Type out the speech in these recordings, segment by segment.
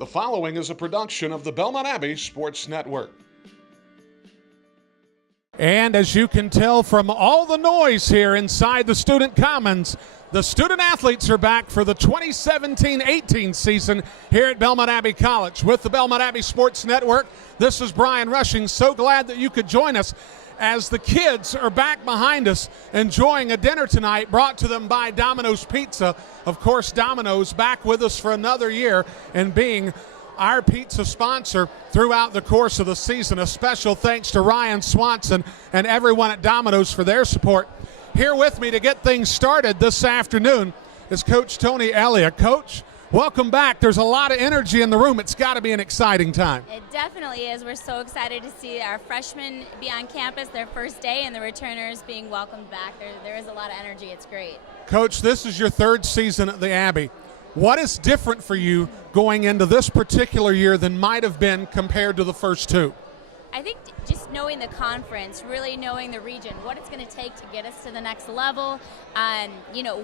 The following is a production of the Belmont Abbey Sports Network. And as you can tell from all the noise here inside the Student Commons, the student athletes are back for the 2017-18 season here at Belmont Abbey College. With the Belmont Abbey Sports Network, this is Brian Rushing. So glad that you could join us as the kids are back behind us enjoying a dinner tonight brought to them by Domino's Pizza. Of course, Domino's back with us for another year and being our pizza sponsor throughout the course of the season. A special thanks to Ryan Swanson and everyone at Domino's for their support. Here with me to get things started this afternoon is Coach Tony Elliott. Coach, welcome back. There's a lot of energy in the room. It's got to be an exciting time. It definitely is. We're so excited to see our freshmen be on campus their first day and the returners being welcomed back. There is a lot of energy. It's great. Coach, this is your third season at the Abbey. What is different for you going into this particular year than might have been compared to the first two? I think just knowing the conference, really knowing the region, what it's going to take to get us to the next level, and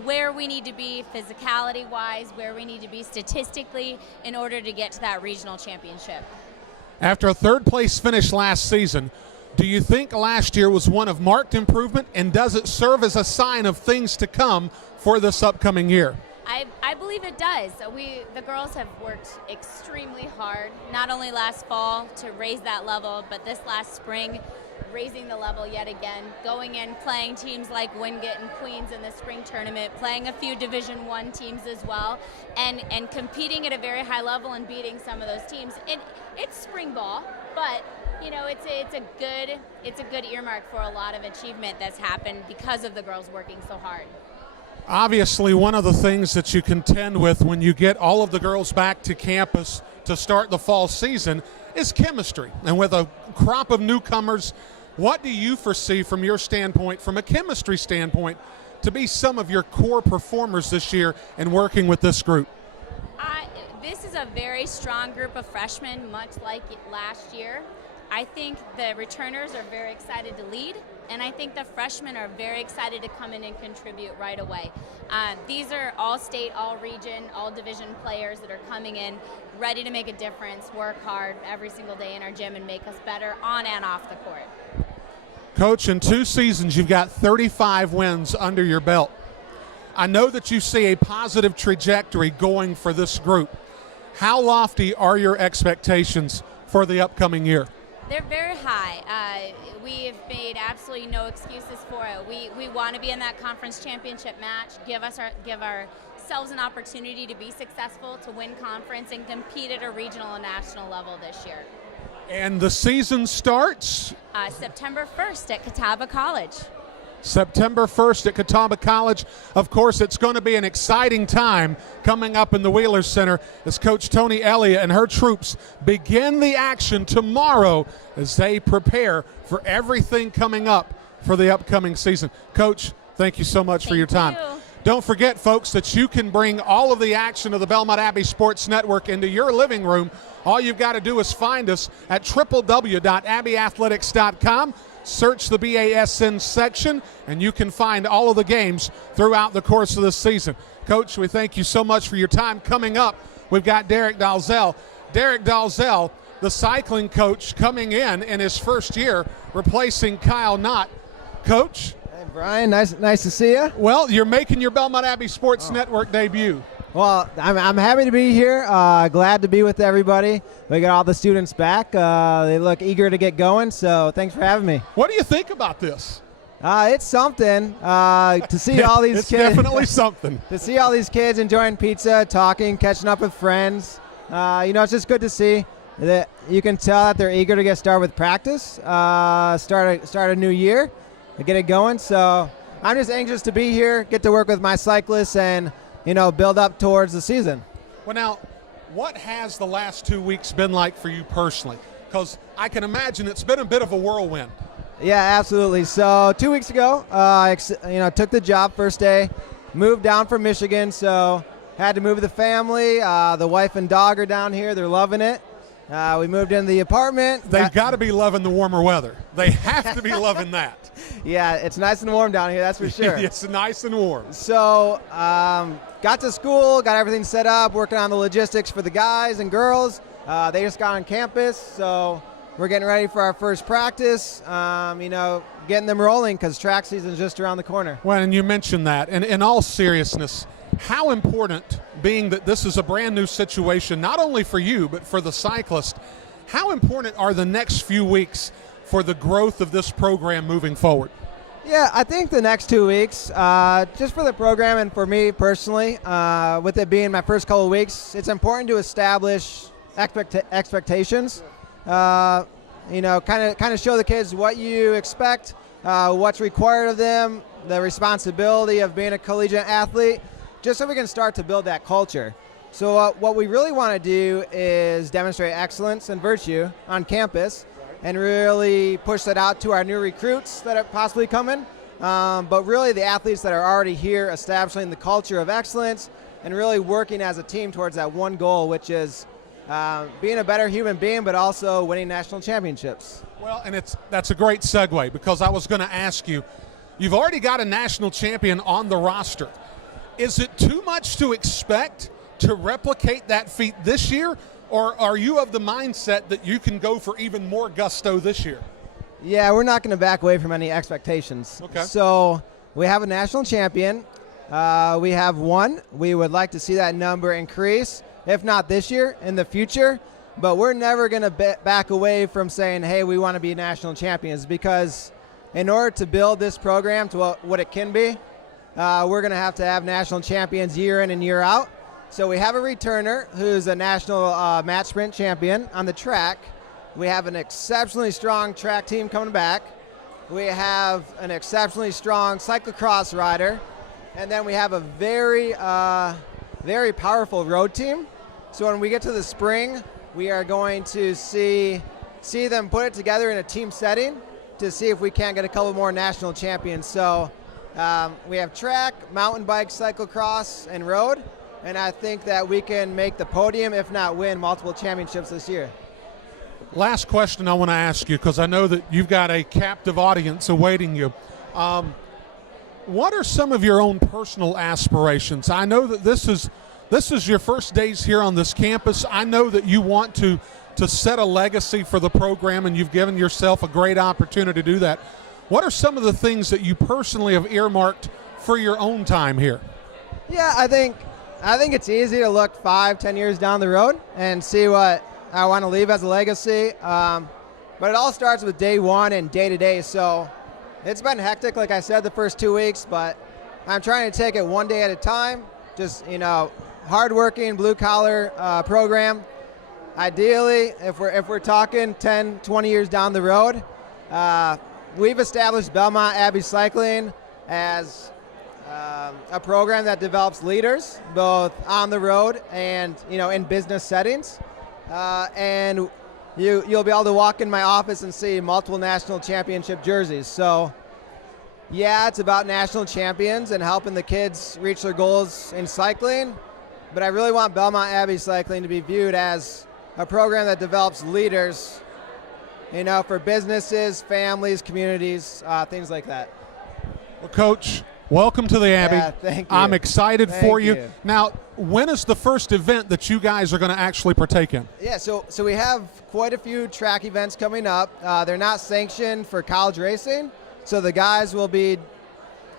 where we need to be physicality-wise, where we need to be statistically in order to get to that regional championship. After a third-place finish last season, do you think last year was one of marked improvement, and does it serve as a sign of things to come for this upcoming year? I believe it does. The girls have worked extremely hard, not only last fall to raise that level, but this last spring, raising the level yet again, going in, playing teams like Wingate and Queens in the spring tournament, playing a few Division I teams as well, and competing at a very high level and beating some of those teams. It's spring ball, but it's a good earmark for a lot of achievement that's happened because of the girls working so hard. Obviously, one of the things that you contend with when you get all of the girls back to campus to start the fall season is chemistry. And with a crop of newcomers, what do you foresee from your standpoint, from a chemistry standpoint, to be some of your core performers this year in working with this group? This is a very strong group of freshmen, much like last year. I think the returners are very excited to lead, and I think the freshmen are very excited to come in and contribute right away. These are all-state, all-region, all-division players that are coming in ready to make a difference, work hard every single day in our gym and make us better on and off the court. Coach, in 2 seasons, you've got 35 wins under your belt. I know that you see a positive trajectory going for this group. How lofty are your expectations for the upcoming year? They're very high. We have made absolutely no excuses for it. We want to be in that conference championship match, give ourselves an opportunity to be successful, to win conference, and compete at a regional and national level this year. And the season starts? September 1st at Catawba College. September 1st at Catawba College. Of course, it's going to be an exciting time coming up in the Wheelers Center as Coach Tony Elliott and her troops begin the action tomorrow as they prepare for everything coming up for the upcoming season. Coach, thank you so much for your time. Thank you. Don't forget, folks, that you can bring all of the action of the Belmont Abbey Sports Network into your living room. All you've got to do is find us at www.abbeyathletics.com. Search the BASN section, and you can find all of the games throughout the course of the season. Coach, we thank you so much for your time. Coming up, we've got Derek Dalzell. Derek Dalzell, the cycling coach, coming in his first year, replacing Kyle Knott. Coach? Hey, Brian, nice to see you. Well, you're making your Belmont Abbey Sports Network debut. Well, I'm happy to be here. Glad to be with everybody. We got all the students back. They look eager to get going, so thanks for having me. What do you think about this? It's something to see all these it's kids. It's definitely something. To see all these kids enjoying pizza, talking, catching up with friends. It's just good to see that you can tell that they're eager to get started with practice, start a new year, get it going. So I'm just anxious to be here, get to work with my cyclists, and build up towards the season. Well, now, what has the last 2 weeks been like for you personally? Because I can imagine it's been a bit of a whirlwind. Yeah, absolutely. So 2 weeks ago, I took the job first day, moved down from Michigan, so had to move the family. The wife and dog are down here. They're loving it. We moved into the apartment. They've got to be loving the warmer weather. They have to be loving that. Yeah, it's nice and warm down here, that's for sure. It's nice and warm. So got to school, got everything set up, working on the logistics for the guys and girls. They just got on campus, so we're getting ready for our first practice, getting them rolling because track season is just around the corner. Well, and you mentioned that. And in all seriousness, how important, being that this is a brand new situation, not only for you, but for the cyclist, how important are the next few weeks for the growth of this program moving forward? Yeah, I think the next 2 weeks, just for the program and for me personally, with it being my first couple of weeks, it's important to establish expectations. Kind of show the kids what you expect, what's required of them, the responsibility of being a collegiate athlete, just so we can start to build that culture. So what we really want to do is demonstrate excellence and virtue on campus and really push that out to our new recruits that are possibly coming, but really the athletes that are already here, establishing the culture of excellence and really working as a team towards that one goal, which is being a better human being, but also winning national championships. Well, and that's a great segue, because I was going to ask you, you've already got a national champion on the roster. Is it too much to expect to replicate that feat this year, or are you of the mindset that you can go for even more gusto this year? Yeah, we're not going to back away from any expectations. Okay. So we have a national champion. We have one. We would like to see that number increase, if not this year, in the future. But we're never going to back away from saying, hey, we want to be national champions, because in order to build this program to what it can be, we're going to have national champions year in and year out. So we have a returner who's a national match sprint champion on the track. We have an exceptionally strong track team coming back. We have an exceptionally strong cyclocross rider. And then we have a very, very powerful road team. So when we get to the spring, we are going to see them put it together in a team setting to see if we can't get a couple more national champions. So we have track, mountain bike, cyclocross, and road. And I think that we can make the podium, if not win, multiple championships this year. Last question I want to ask you, because I know that you've got a captive audience awaiting you. What are some of your own personal aspirations? I know that this is your first days here on this campus. I know that you want to set a legacy for the program, and you've given yourself a great opportunity to do that. What are some of the things that you personally have earmarked for your own time here? Yeah, I think it's easy to look 5-10 years down the road and see what I want to leave as a legacy. But it all starts with day one and day to day. So it's been hectic, like I said, the first 2 weeks, but I'm trying to take it one day at a time. Just, hardworking, blue-collar program. Ideally, if we're talking 10, 20 years down the road, we've established Belmont Abbey Cycling as a program that develops leaders both on the road and in business settings, and you'll be able to walk in my office and see multiple national championship jerseys. So yeah, it's about national champions and helping the kids reach their goals in cycling, but I really want Belmont Abbey Cycling to be viewed as a program that develops leaders for businesses, families, communities, things like that. Well, Coach, welcome to the Abbey. Yeah, thank you. I'm excited for you. you. Now, when is the first event that you guys are going to actually partake in? Yeah, so we have quite a few track events coming up. They're not sanctioned for college racing, so the guys will be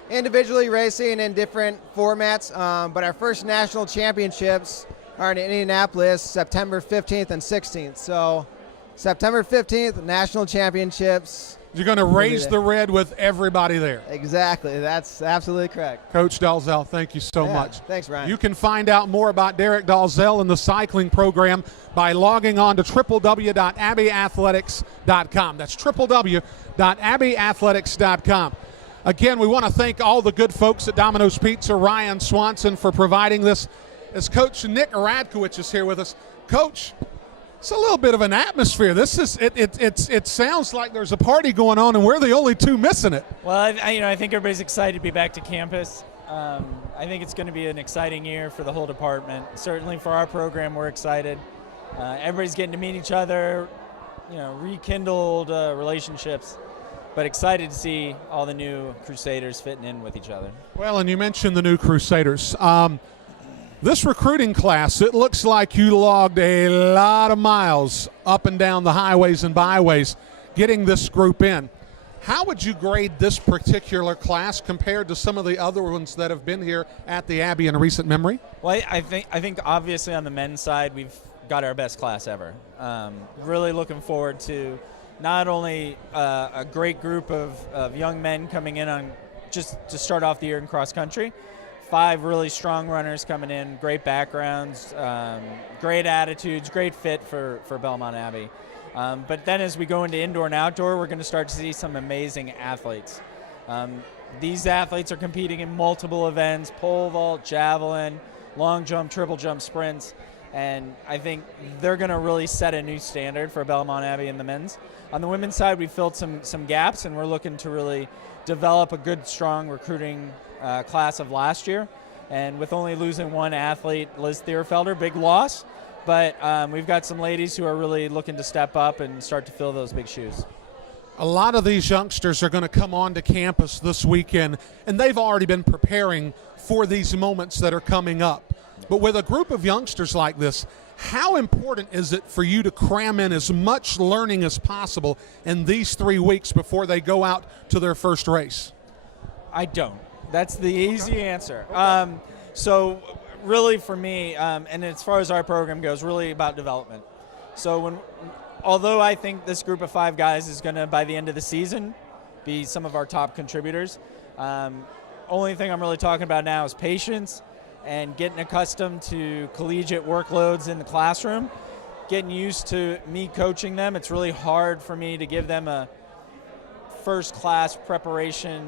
individually racing in different formats, but our first national championships are in Indianapolis, September 15th and 16th. So September 15th, national championships. You're going to raise the red with everybody there. Exactly. That's absolutely correct. Coach Dalzell, thank you so much. Thanks, Ryan. You can find out more about Derek Dalzell and the cycling program by logging on to www.abbeyathletics.com. That's www.abbeyathletics.com. Again, we want to thank all the good folks at Domino's Pizza, Ryan Swanson, for providing this. As Coach Nick Radkowicz is here with us. Coach, it's a little bit of an atmosphere. This is it sounds like there's a party going on, and we're the only two missing it. Well, I think everybody's excited to be back to campus. I think it's going to be an exciting year for the whole department. Certainly for our program, we're excited. Everybody's getting to meet each other, rekindled relationships, but excited to see all the new Crusaders fitting in with each other. Well, and you mentioned the new Crusaders. This recruiting class, it looks like you logged a lot of miles up and down the highways and byways getting this group in. How would you grade this particular class compared to some of the other ones that have been here at the Abbey in recent memory? Well, I think obviously on the men's side, we've got our best class ever. Really looking forward to not only a great group of young men coming in on just to start off the year in cross country, 5 really strong runners coming in, great backgrounds, great attitudes, great fit for Belmont Abbey. But then as we go into indoor and outdoor, we're going to start to see some amazing athletes. These athletes are competing in multiple events: pole vault, javelin, long jump, triple jump, sprints. And I think they're going to really set a new standard for Belmont Abbey in the men's. On the women's side, we filled some gaps, and we're looking to really develop a good, strong recruiting class of last year. And with only losing one athlete, Liz Thierfelder, big loss. But we've got some ladies who are really looking to step up and start to fill those big shoes. A lot of these youngsters are going to come onto campus this weekend, and they've already been preparing for these moments that are coming up. But with a group of youngsters like this, how important is it for you to cram in as much learning as possible in these 3 weeks before they go out to their first race? I don't. That's the easy answer. So really for me, and as far as our program goes, really about development. So although I think this group of 5 guys is going to, by the end of the season, be some of our top contributors, only thing I'm really talking about now is patience and getting accustomed to collegiate workloads in the classroom, getting used to me coaching them. It's really hard for me to give them a first-class preparation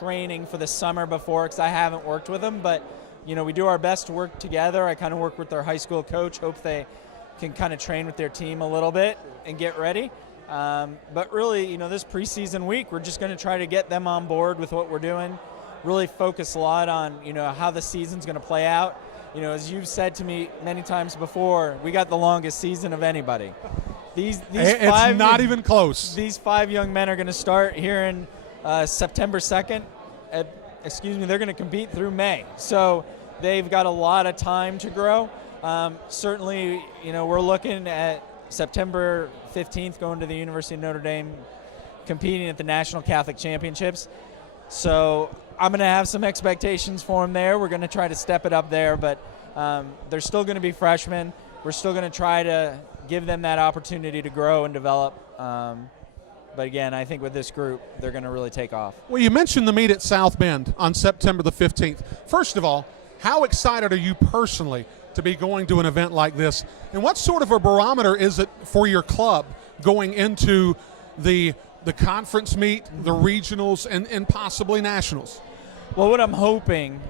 training for the summer before, because I haven't worked with them. But, you know, we do our best to work together. I kind of work with their high school coach, hope they can kind of train with their team a little bit and get ready. But really, you know, this preseason week, we're just going to try to get them on board with what we're doing, really focus a lot on, you know, how the season's going to play out. You know, as you've said to me many times before, we got the longest season of anybody. These it's 5 not even close. These 5 young men are going to start here in September 2nd. They're going to compete through May. So they've got a lot of time to grow. Certainly, you know, we're looking at September 15th going to the University of Notre Dame, competing at the National Catholic Championships. So I'm going to have some expectations for them there. We're going to try to step it up there, but they're still going to be freshmen. We're still going to try to give them that opportunity to grow and develop. But again, I think with this group, they're going to really take off. Well, you mentioned the meet at South Bend on September the 15th. First of all, how excited are you personally to be going to an event like this? And what sort of a barometer is it for your club going into the conference meet, the regionals, and possibly nationals? Well, what I'm hoping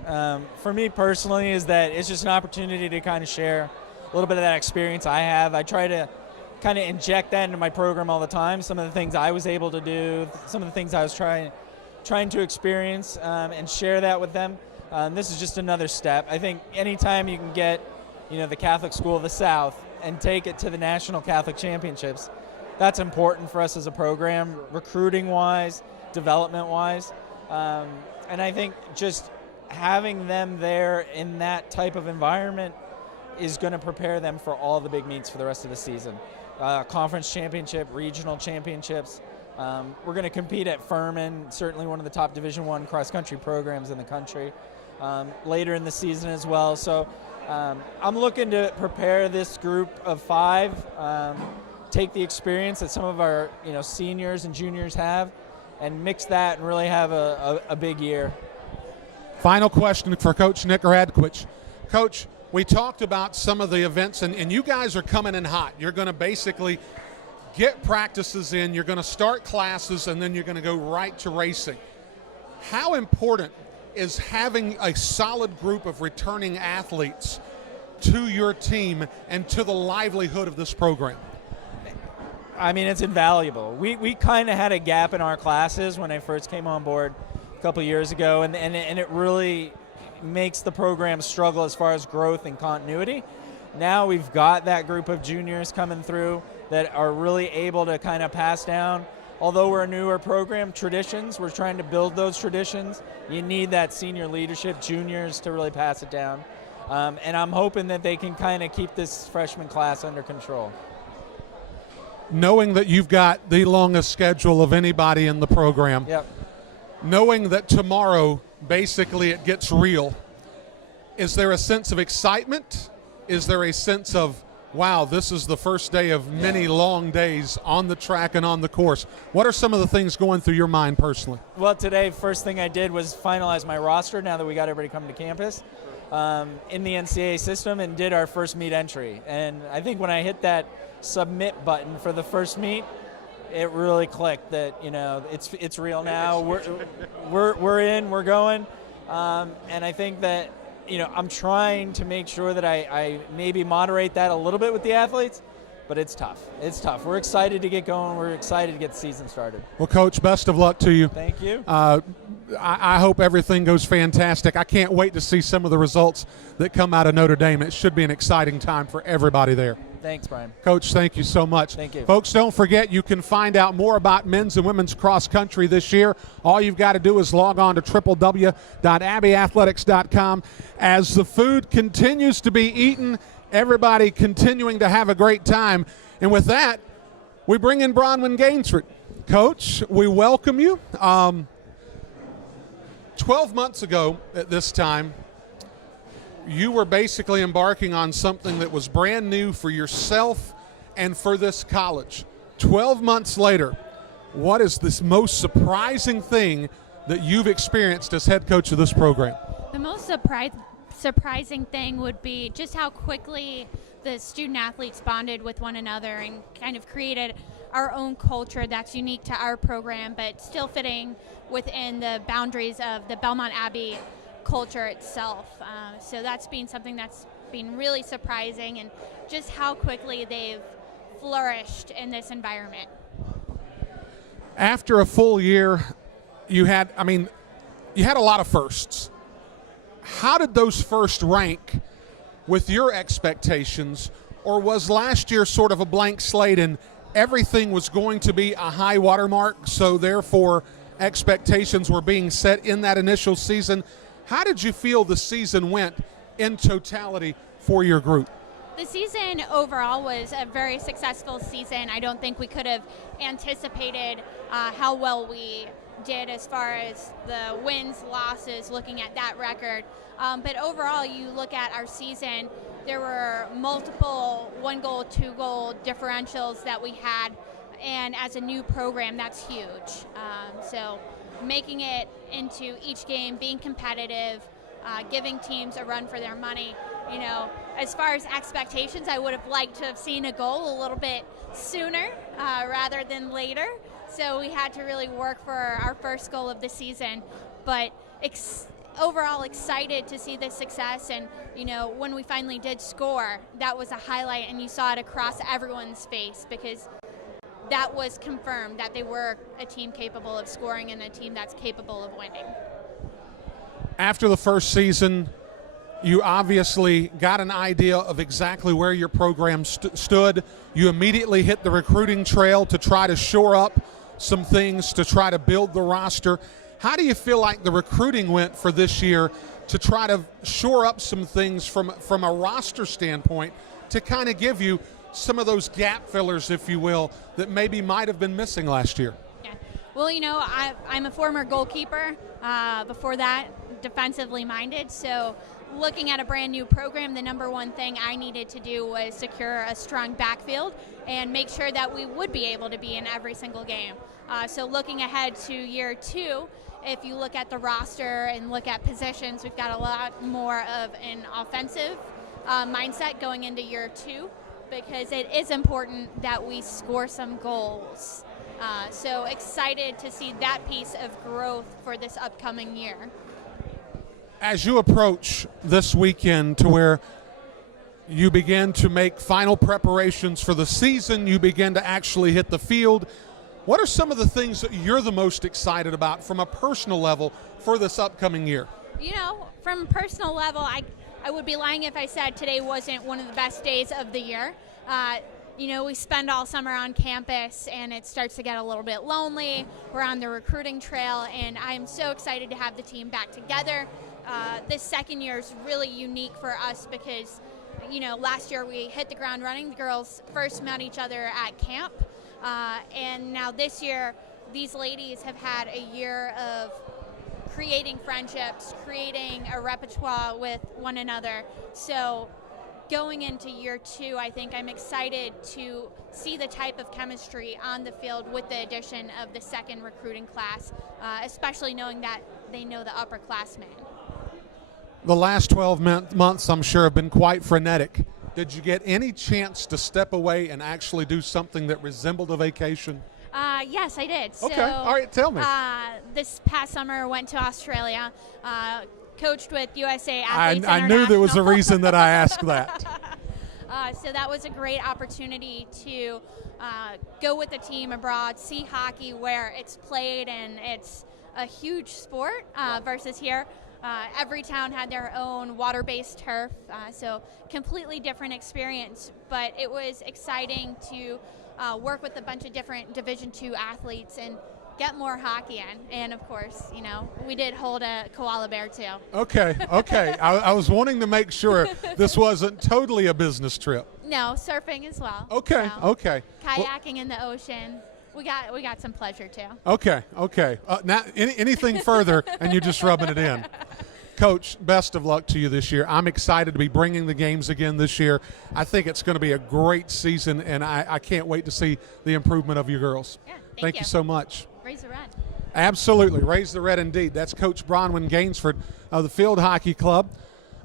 for me personally is that it's just an opportunity to kind of share a little bit of that experience I have. I try to kind of inject that into my program all the time, some of the things I was able to do, some of the things I was trying to experience, and share that with them. This is just another step. I think anytime you can get, you know, the Catholic School of the South and take it to the National Catholic Championships, that's important for us as a program, recruiting-wise, development-wise. And I think just having them there in that type of environment is going to prepare them for all the big meets for the rest of the season. Conference championship, regional championships. We're going to compete at Furman, certainly one of the top Division I cross-country programs in the country, later in the season as well. So I'm looking to prepare this group of 5, take the experience that some of our, you know, seniors and juniors have, and mix that and really have a big year. Final question for Coach Nick Radquich. Coach, we talked about some of the events, and you guys are coming in hot. You're going to basically get practices in, you're going to start classes, and then you're going to go right to racing. How important is having a solid group of returning athletes to your team and to the livelihood of this program? I mean, it's invaluable. We kind of had a gap in our classes when I first came on board a couple years ago, and it really makes the program struggle as far as growth and continuity. Now we've got that group of juniors coming through that are really able to kind of pass down. Although we're a newer program, traditions, we're trying to build those traditions. You need that senior leadership, juniors, to really pass it down. And I'm hoping that they can kind of keep this freshman class under control. Knowing that you've got the longest schedule of anybody in the program, Yep. knowing that tomorrow basically it gets real, is there a sense of excitement? Is there a sense of, wow, this is the first day of many long days on the track and on the course? What are some of the things going through your mind personally? Well, today, first thing I did was finalize my roster now that we got everybody coming to campus in the NCAA system, and did our first meet entry. And I think when I hit that submit button for the first meet, it really clicked that, it's real now. We're in, we're going. And I think that, I'm trying to make sure that I maybe moderate that a little bit with the athletes, but it's tough. It's tough. We're excited to get going. We're excited to get the season started. Well, Coach, best of luck to you. Thank you. I hope everything goes fantastic. I can't wait to see some of the results that come out of Notre Dame. It should be an exciting time for everybody there. Thanks, Brian. Coach, thank you so much. Thank you. Folks, don't forget you can find out more about men's and women's cross country this year. All you've got to do is log on to www.abbeyathletics.com. As the food continues to be eaten, everybody continuing to have a great time. And with that, we bring in Bronwyn Gainsford. Coach, we welcome you. 12 months ago at this time, you were basically embarking on something that was brand new for yourself and for this college. 12 months later, what is this most surprising thing that you've experienced as head coach of this program? The most surprising thing would be just how quickly the student athletes bonded with one another and kind of created our own culture that's unique to our program, but still fitting within the boundaries of the Belmont Abbey culture itself. So that's been something that's been really surprising, and just how quickly they've flourished in this environment. After a full year, you had a lot of firsts. How did those firsts rank with your expectations, or was last year sort of a blank slate and everything was going to be a high watermark, so therefore expectations were being set in that initial season? How did you feel the season went in totality for your group? The season overall was a very successful season. I don't think we could have anticipated how well we did as far as the wins, losses, looking at that record. But overall, you look at our season, there were multiple 1-goal, 2-goal differentials that we had. And as a new program, that's huge. So making it into each game, being competitive, giving teams a run for their money. As far as expectations, I would have liked to have seen a goal a little bit sooner rather than later. So we had to really work for our first goal of the season. But overall excited to see this success. And, when we finally did score, that was a highlight, and you saw it across everyone's face, because that was confirmed that they were a team capable of scoring and a team that's capable of winning. After the first season, you obviously got an idea of exactly where your program stood. You immediately hit the recruiting trail to try to shore up some things, to try to build the roster. How do you feel like the recruiting went for this year to try to shore up some things from a roster standpoint to kind of give you some of those gap fillers, if you will, that maybe might have been missing last year? Yeah. Well, I'm a former goalkeeper. Before that, defensively minded. So looking at a brand new program, the number one thing I needed to do was secure a strong backfield and make sure that we would be able to be in every single game. So looking ahead to year 2, if you look at the roster and look at positions, we've got a lot more of an offensive mindset going into year 2, because it is important that we score some goals. So excited to see that piece of growth for this upcoming year. As you approach this weekend to where you begin to make final preparations for the season, you begin to actually hit the field, what are some of the things that you're the most excited about from a personal level for this upcoming year? From a personal level, I would be lying if I said today wasn't one of the best days of the year. We spend all summer on campus, and it starts to get a little bit lonely. We're on the recruiting trail, and I'm so excited to have the team back together. this second year is really unique for us because, last year we hit the ground running. The girls first met each other at camp, and now this year these ladies have had a year of creating friendships, creating a repertoire with one another. So going into year 2, I think I'm excited to see the type of chemistry on the field with the addition of the second recruiting class, especially knowing that they know the upperclassmen. The last 12 months, I'm sure, have been quite frenetic. Did you get any chance to step away and actually do something that resembled a vacation? Yes, I did. Okay, So, all right, tell me. This past summer, went to Australia, coached with USA Athletes I knew there was a International. reason that I asked that. So that was a great opportunity to go with the team abroad, see hockey where it's played, and it's a huge sport versus here. Every town had their own water-based turf, so completely different experience. But it was exciting to work with a bunch of different Division II athletes and get more hockey in. And of course, we did hold a koala bear too. Okay. I was wanting to make sure this wasn't totally a business trip. No, surfing as well. Okay. So, Okay. kayaking in the ocean. We got some pleasure too. Okay. Now, anything further, and you're just rubbing it in. Coach, best of luck to you this year. I'm excited to be bringing the games again this year. I think it's going to be a great season, and I can't wait to see the improvement of your girls. Yeah, Thank you so much. Raise the red. Absolutely. Raise the red indeed. That's Coach Bronwyn Gainsford of the Field Hockey Club.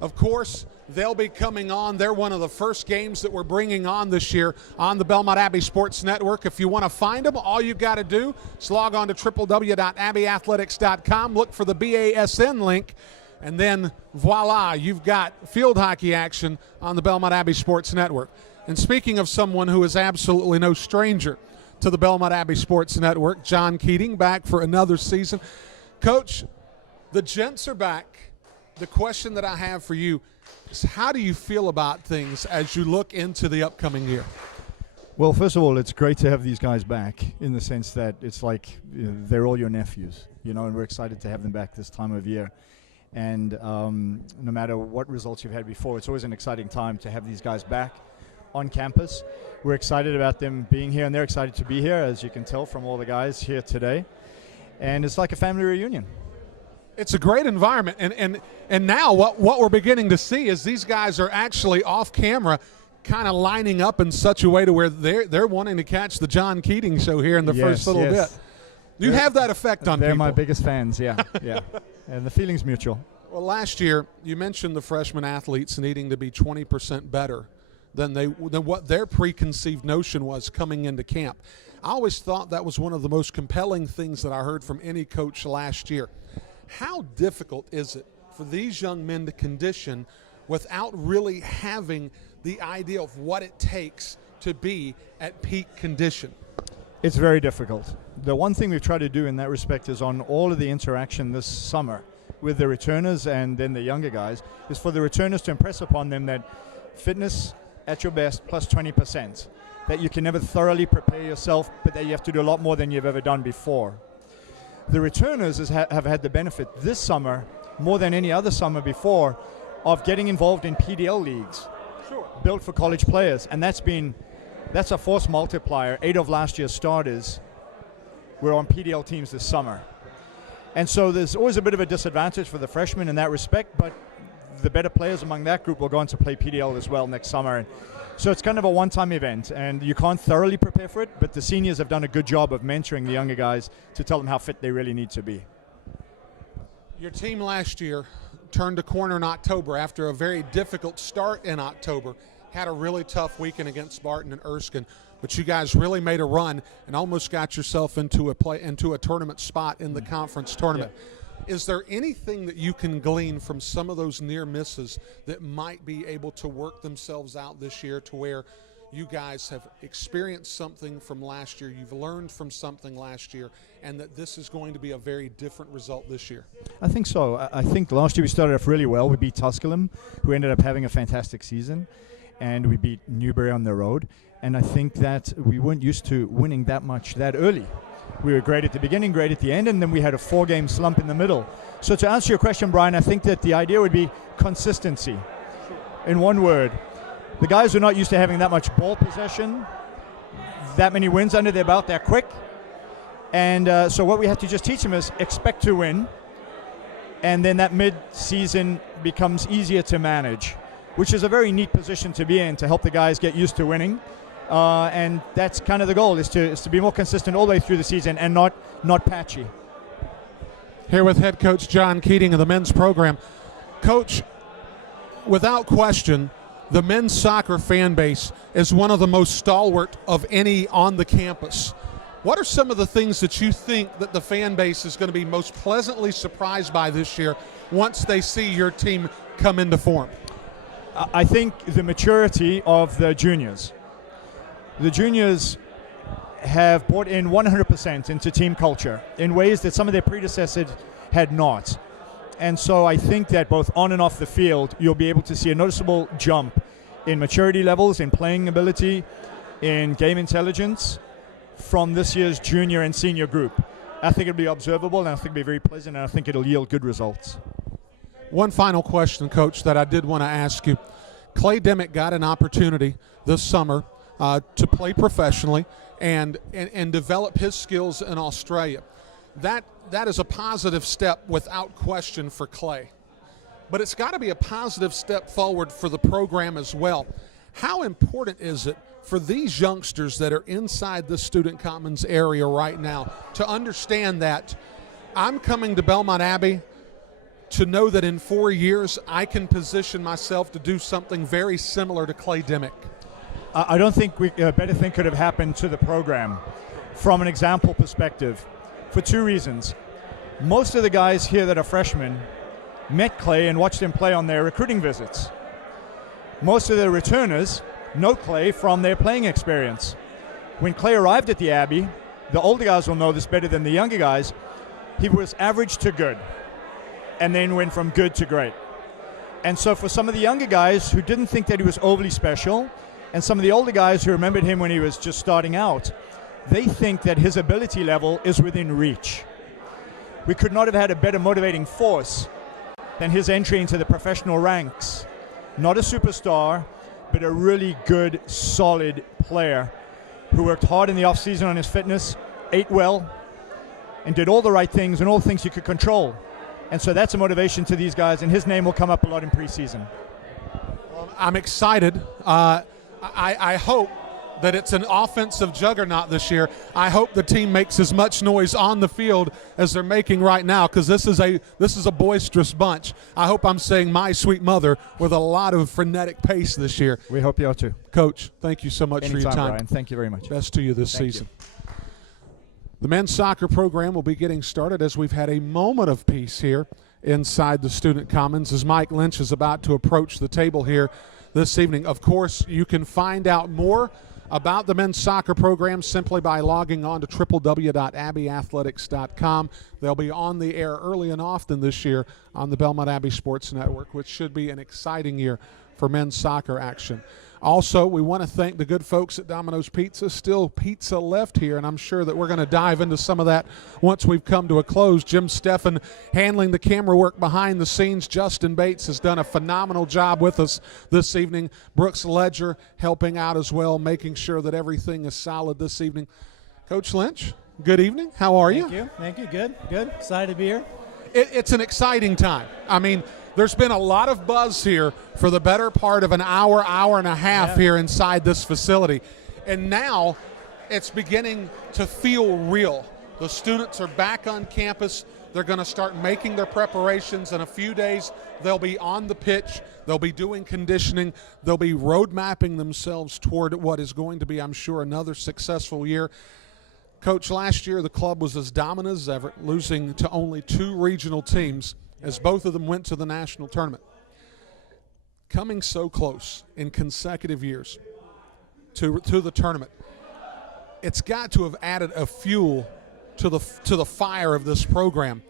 Of course, they'll be coming on. They're one of the first games that we're bringing on this year on the Belmont Abbey Sports Network. If you want to find them, all you've got to do is log on to www.abbeyathletics.com, look for the BASN link, and then voila, you've got field hockey action on the Belmont Abbey Sports Network. And speaking of someone who is absolutely no stranger to the Belmont Abbey Sports Network, John Keating, back for another season. Coach, the gents are back. The question that I have for you is, how do you feel about things as you look into the upcoming year? Well, first of all, it's great to have these guys back in the sense that it's like they're all your nephews, and we're excited to have them back this time of year. And no matter what results you've had before, it's always an exciting time to have these guys back on campus. We're excited about them being here, and they're excited to be here, as you can tell from all the guys here today. And it's like a family reunion. It's a great environment, and now what we're beginning to see is these guys are actually off camera, kind of lining up in such a way to where they're wanting to catch the John Keating show here in the first little bit. Do you have that effect on people? They're my biggest fans, yeah. And the feeling's mutual. Well, last year you mentioned the freshman athletes needing to be 20% better than what their preconceived notion was coming into camp. I always thought that was one of the most compelling things that I heard from any coach last year. How difficult is it for these young men to condition without really having the idea of what it takes to be at peak condition? It's very difficult. The one thing we've tried to do in that respect is on all of the interaction this summer with the returners and then the younger guys is for the returners to impress upon them that fitness at your best plus 20%, that you can never thoroughly prepare yourself, but that you have to do a lot more than you've ever done before. The returners have had the benefit this summer, more than any other summer before, of getting involved in PDL leagues built for college players, and that's a force multiplier. 8 of last year's starters were on PDL teams this summer. And so there's always a bit of a disadvantage for the freshmen in that respect, but the better players among that group will go on to play PDL as well next summer. And so it's kind of a one-time event, and you can't thoroughly prepare for it, but the seniors have done a good job of mentoring the younger guys to tell them how fit they really need to be. Your team last year turned a corner in October after a very difficult start in October. Had a really tough weekend against Barton and Erskine, but you guys really made a run and almost got yourself into a tournament spot in the conference tournament. Yeah. Is there anything that you can glean from some of those near misses that might be able to work themselves out this year to where you guys have experienced something from last year, you've learned from something last year, and that this is going to be a very different result this year? I think so. I think last year we started off really well. We beat Tusculum, who ended up having a fantastic season, and we beat Newbury on the road. And I think that we weren't used to winning that much that early. We were great at the beginning, great at the end, and then we had a 4-game slump in the middle. So to answer your question, Brian, I think that the idea would be consistency. In one word, the guys who are not used to having that much ball possession, that many wins under their belt, they're quick. And so what we have to just teach them is expect to win, and then that mid-season becomes easier to manage, which is a very neat position to be in, to help the guys get used to winning. And that's kind of the goal, is to be more consistent all the way through the season and not patchy. Here with head coach John Keating of the men's program. Coach, without question, the men's soccer fan base is one of the most stalwart of any on the campus. What are some of the things that you think that the fan base is going to be most pleasantly surprised by this year once they see your team come into form? I think the maturity of the juniors. The juniors have bought in 100% into team culture in ways that some of their predecessors had not. And so I think that both on and off the field, you'll be able to see a noticeable jump in maturity levels, in playing ability, in game intelligence from this year's junior and senior group. I think it'll be observable, and I think it'll be very pleasant, and I think it'll yield good results. One final question, Coach, that I did want to ask you. Clay Dimmick got an opportunity this summer to play professionally and develop his skills in Australia. That is a positive step without question for Clay. But it's got to be a positive step forward for the program as well. How important is it for these youngsters that are inside the Student Commons area right now to understand that I'm coming to Belmont Abbey to know that in 4 years I can position myself to do something very similar to Clay Dimmick? I don't think a better thing could have happened to the program from an example perspective for 2 reasons. Most of the guys here that are freshmen met Clay and watched him play on their recruiting visits. Most of the returners know Clay from their playing experience. When Clay arrived at the Abbey, the older guys will know this better than the younger guys, he was average to good and then went from good to great. And so for some of the younger guys who didn't think that he was overly special, and some of the older guys who remembered him when he was just starting out, they think that his ability level is within reach. We could not have had a better motivating force than his entry into the professional ranks. Not a superstar, but a really good, solid player who worked hard in the off-season on his fitness, ate well, and did all the right things and all the things he could control. And so that's a motivation to these guys, and his name will come up a lot in preseason. Well, I'm excited. I hope that it's an offensive juggernaut this year. I hope the team makes as much noise on the field as they're making right now, because this is a boisterous bunch. I hope I'm saying my sweet mother with a lot of frenetic pace this year. We hope you are too. Coach, thank you so much for your time. Brian. Thank you very much. Best to you this season. The men's soccer program will be getting started as we've had a moment of peace here inside the Student Commons as Mike Lynch is about to approach the table here this evening. Of course, you can find out more about the men's soccer program simply by logging on to www.abbeyathletics.com. They'll be on the air early and often this year on the Belmont Abbey Sports Network, which should be an exciting year for men's soccer action. Also, we want to thank the good folks at Domino's Pizza. Still pizza left here, and I'm sure that we're going to dive into some of that once we've come to a close. Jim Steffen handling the camera work behind the scenes. Justin Bates has done a phenomenal job with us this evening. Brooks Ledger helping out as well, making sure that everything is solid this evening. Coach Lynch, good evening. How are you? Thank you. Good. Excited to be here. It's an exciting time. I mean, there's been a lot of buzz here for the better part of an hour and a half here inside this facility. And now it's beginning to feel real. The students are back on campus. They're going to start making their preparations. In a few days, they'll be on the pitch. They'll be doing conditioning. They'll be road mapping themselves toward what is going to be, I'm sure, another successful year. Coach, last year the club was as dominant as ever, losing to only 2 regional teams as both of them went to the national tournament. Coming so close in consecutive years to the tournament, it's got to have added a fuel to the fire of this program.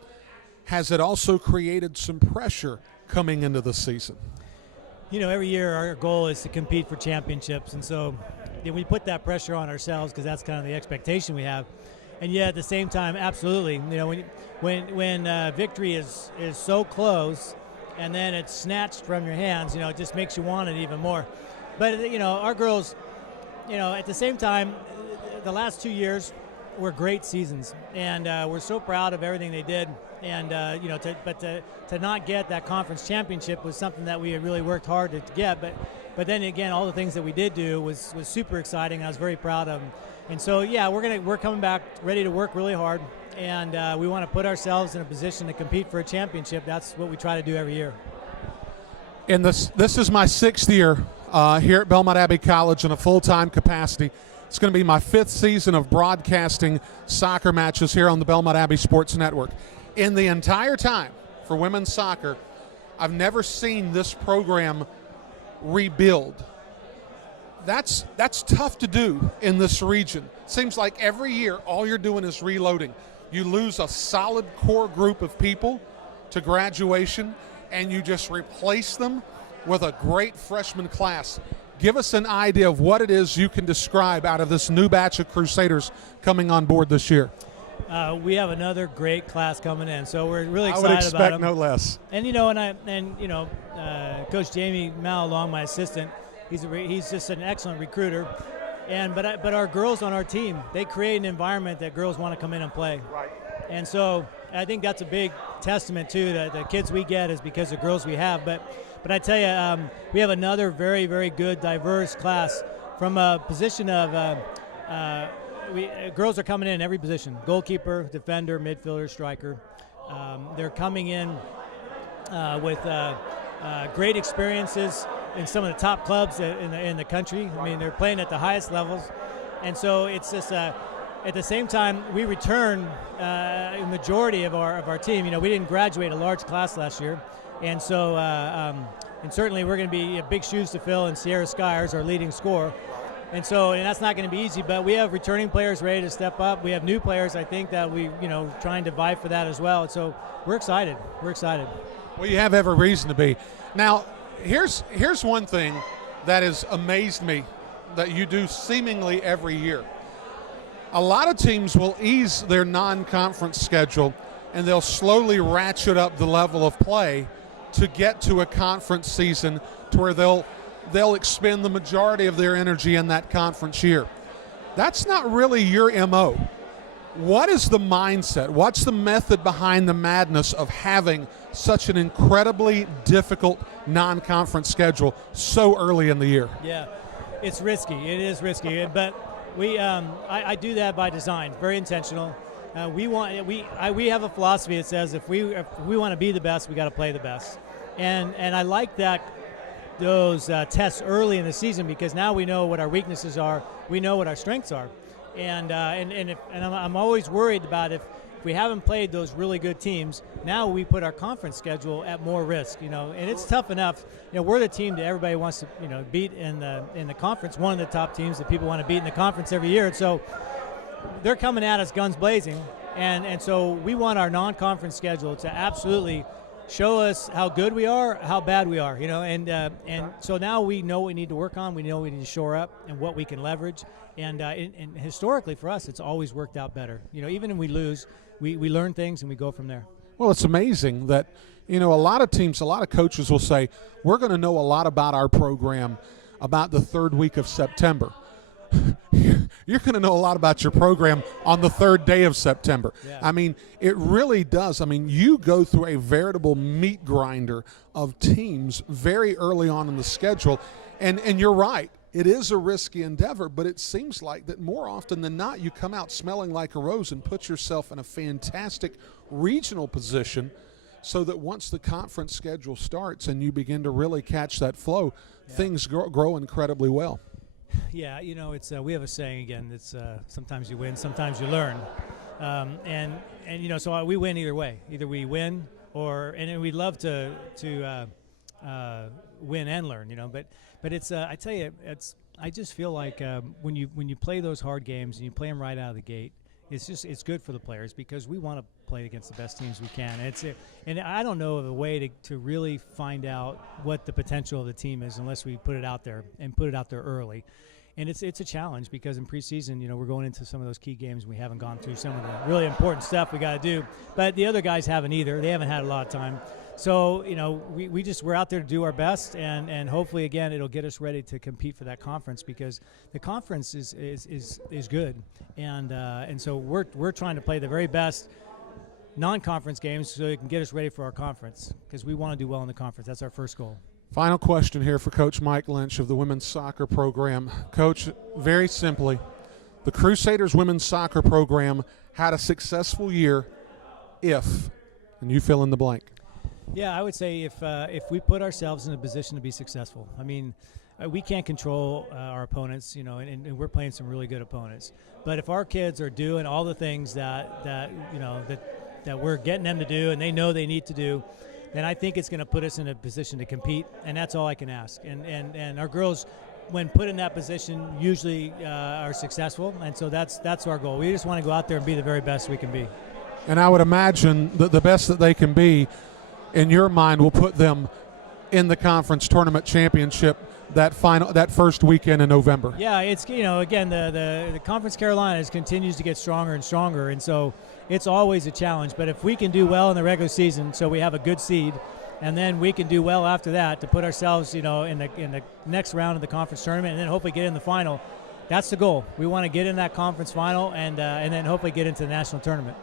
Has it also created some pressure coming into the season? You know, every year our goal is to compete for champions, and so we put that pressure on ourselves because that's kind of the expectation we have. and yet at the same time, absolutely. When victory is so close, and then it's snatched from your hands, it just makes you want it even more. But our girls, at the same time, the last 2 years were great seasons, and we're so proud of everything they did. And to not get that conference championship was something that we had really worked hard to get. But then again, all the things that we did do was super exciting. I was very proud of them. And so yeah, we're coming back ready to work really hard, and we want to put ourselves in a position to compete for a championship. That's what we try to do every year. And this is my 6th year here at Belmont Abbey College in a full-time capacity. It's going to be my 5th season of broadcasting soccer matches here on the Belmont Abbey Sports Network. In the entire time for women's soccer, I've never seen this program rebuild. That's tough to do in this region. Seems like every year all you're doing is reloading. You lose a solid core group of people to graduation, and you just replace them with a great freshman class. Give us an idea of what it is you can describe out of this new batch of Crusaders coming on board this year. We have another great class coming in, so we're really excited I would about expect them. no less. And Coach Jamie Malong, my assistant, he's just an excellent recruiter. But our girls on our team, they create an environment that girls want to come in and play. Right. And so I think that's a big testament to the kids we get is because of girls we have. But I tell you, we have another very, very good, diverse class from a position of girls are coming in every position: goalkeeper, defender, midfielder, striker. They're coming in with great experiences in some of the top clubs in the country. I mean, they're playing at the highest levels, and so it's just at the same time we return a majority of our team. We didn't graduate a large class last year, and so and certainly we're going to be big shoes to fill in Sierra Skyers, our leading scorer. And that's not going to be easy, but we have returning players ready to step up. We have new players, I think, that we, trying to vie for that as well. And so we're excited. We're excited. Well, you have every reason to be. Now, here's one thing that has amazed me that you do seemingly every year. A lot of teams will ease their non-conference schedule, and they'll slowly ratchet up the level of play to get to a conference season to where they'll expend the majority of their energy in that conference year. That's not really your MO. What is the mindset? What's the method behind the madness of having such an incredibly difficult non-conference schedule so early in the year? Yeah, it's risky. It is risky, but I do that by design, very intentional. We have a philosophy that says if we want to be the best, we got to play the best, and I like that. Those tests early in the season, because now we know what our weaknesses are, we know what our strengths are, and I'm always worried about if we haven't played those really good teams. Now we put our conference schedule at more risk, and it's tough enough. We're the team that everybody wants to beat in the conference, one of the top teams that people want to beat in the conference every year, and so they're coming at us guns blazing, and so we want our non-conference schedule to absolutely show us how good we are, how bad we are, and so now we know what we need to work on, we know what we need to shore up, and what we can leverage, and historically for us, it's always worked out better. Even when we lose, we learn things and we go from there. Well, it's amazing that, a lot of teams, a lot of coaches will say, we're going to know a lot about our program about the 3rd week of September. You're going to know a lot about your program on the 3rd day of September. Yeah. I mean, it really does. I mean, you go through a veritable meat grinder of teams very early on in the schedule. And you're right. It is a risky endeavor, but it seems like that more often than not, you come out smelling like a rose and put yourself in a fantastic regional position so that once the conference schedule starts and you begin to really catch that flow, things grow incredibly well. Yeah, it's we have a saying again. It's sometimes you win, sometimes you learn, and so we win either way. Either we win, and we'd love to win and learn. But it's I tell you, I just feel like when you play those hard games and you play them right out of the gate, it's good for the players because we want to play against the best teams we can. And I don't know of a way to really find out what the potential of the team is unless we put it out there and put it out there early. And it's a challenge because in preseason, you know, we're going into some of those key games. We haven't gone through some of the really important stuff we got to do. But the other guys haven't either. They haven't had a lot of time. So, you know, we're out there to do our best, and hopefully, again, it'll get us ready to compete for that conference, because the conference is good. And so we're trying to play the very best non-conference games so it can get us ready for our conference, because we want to do well in the conference. That's our first goal. Final question here for Coach Mike Lynch of the women's soccer program. Coach, very simply, the Crusaders women's soccer program had a successful year if, and you fill in the blank. Yeah, I would say if we put ourselves in a position to be successful. I mean, we can't control our opponents, you know, and we're playing some really good opponents. But if our kids are doing all the things that you know that we're getting them to do, and they know they need to do, then I think it's going to put us in a position to compete, and that's all I can ask. And our girls, when put in that position, usually are successful, and so that's our goal. We just want to go out there and be the very best we can be. And I would imagine that the best that they can be, in your mind, will put them in the conference tournament championship that first weekend in November. Yeah, it's, you know, again, the Conference Carolinas continues to get stronger and stronger, and so it's always a challenge. But if we can do well in the regular season, so we have a good seed, and then we can do well after that to put ourselves, you know, in the next round of the conference tournament, and then hopefully get in the final. That's the goal. We want to get in that conference final, and then hopefully get into the national tournament.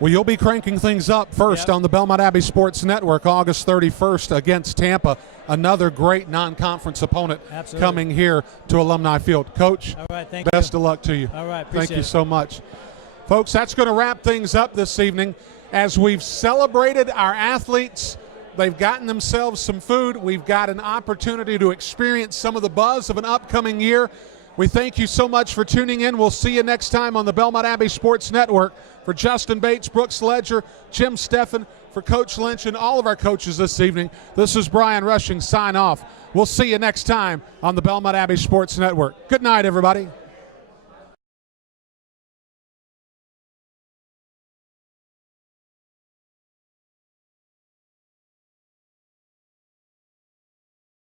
Well, you'll be cranking things up first on the Belmont Abbey Sports Network August 31st against Tampa, another great non-conference opponent coming here to Alumni Field. Coach, all right, thank you. Best of luck to you. All right, thank you it. so much. Folks, that's going to wrap things up this evening as we've celebrated our athletes. They've gotten themselves some food. We've got an opportunity to experience some of the buzz of an upcoming year. We thank you so much for tuning in. We'll see you next time on the Belmont Abbey Sports Network. For Justin Bates, Brooks Ledger, Jim Steffen, for Coach Lynch and all of our coaches this evening, this is Brian Rushing. Sign off. We'll see you next time on the Belmont Abbey Sports Network. Good night, everybody.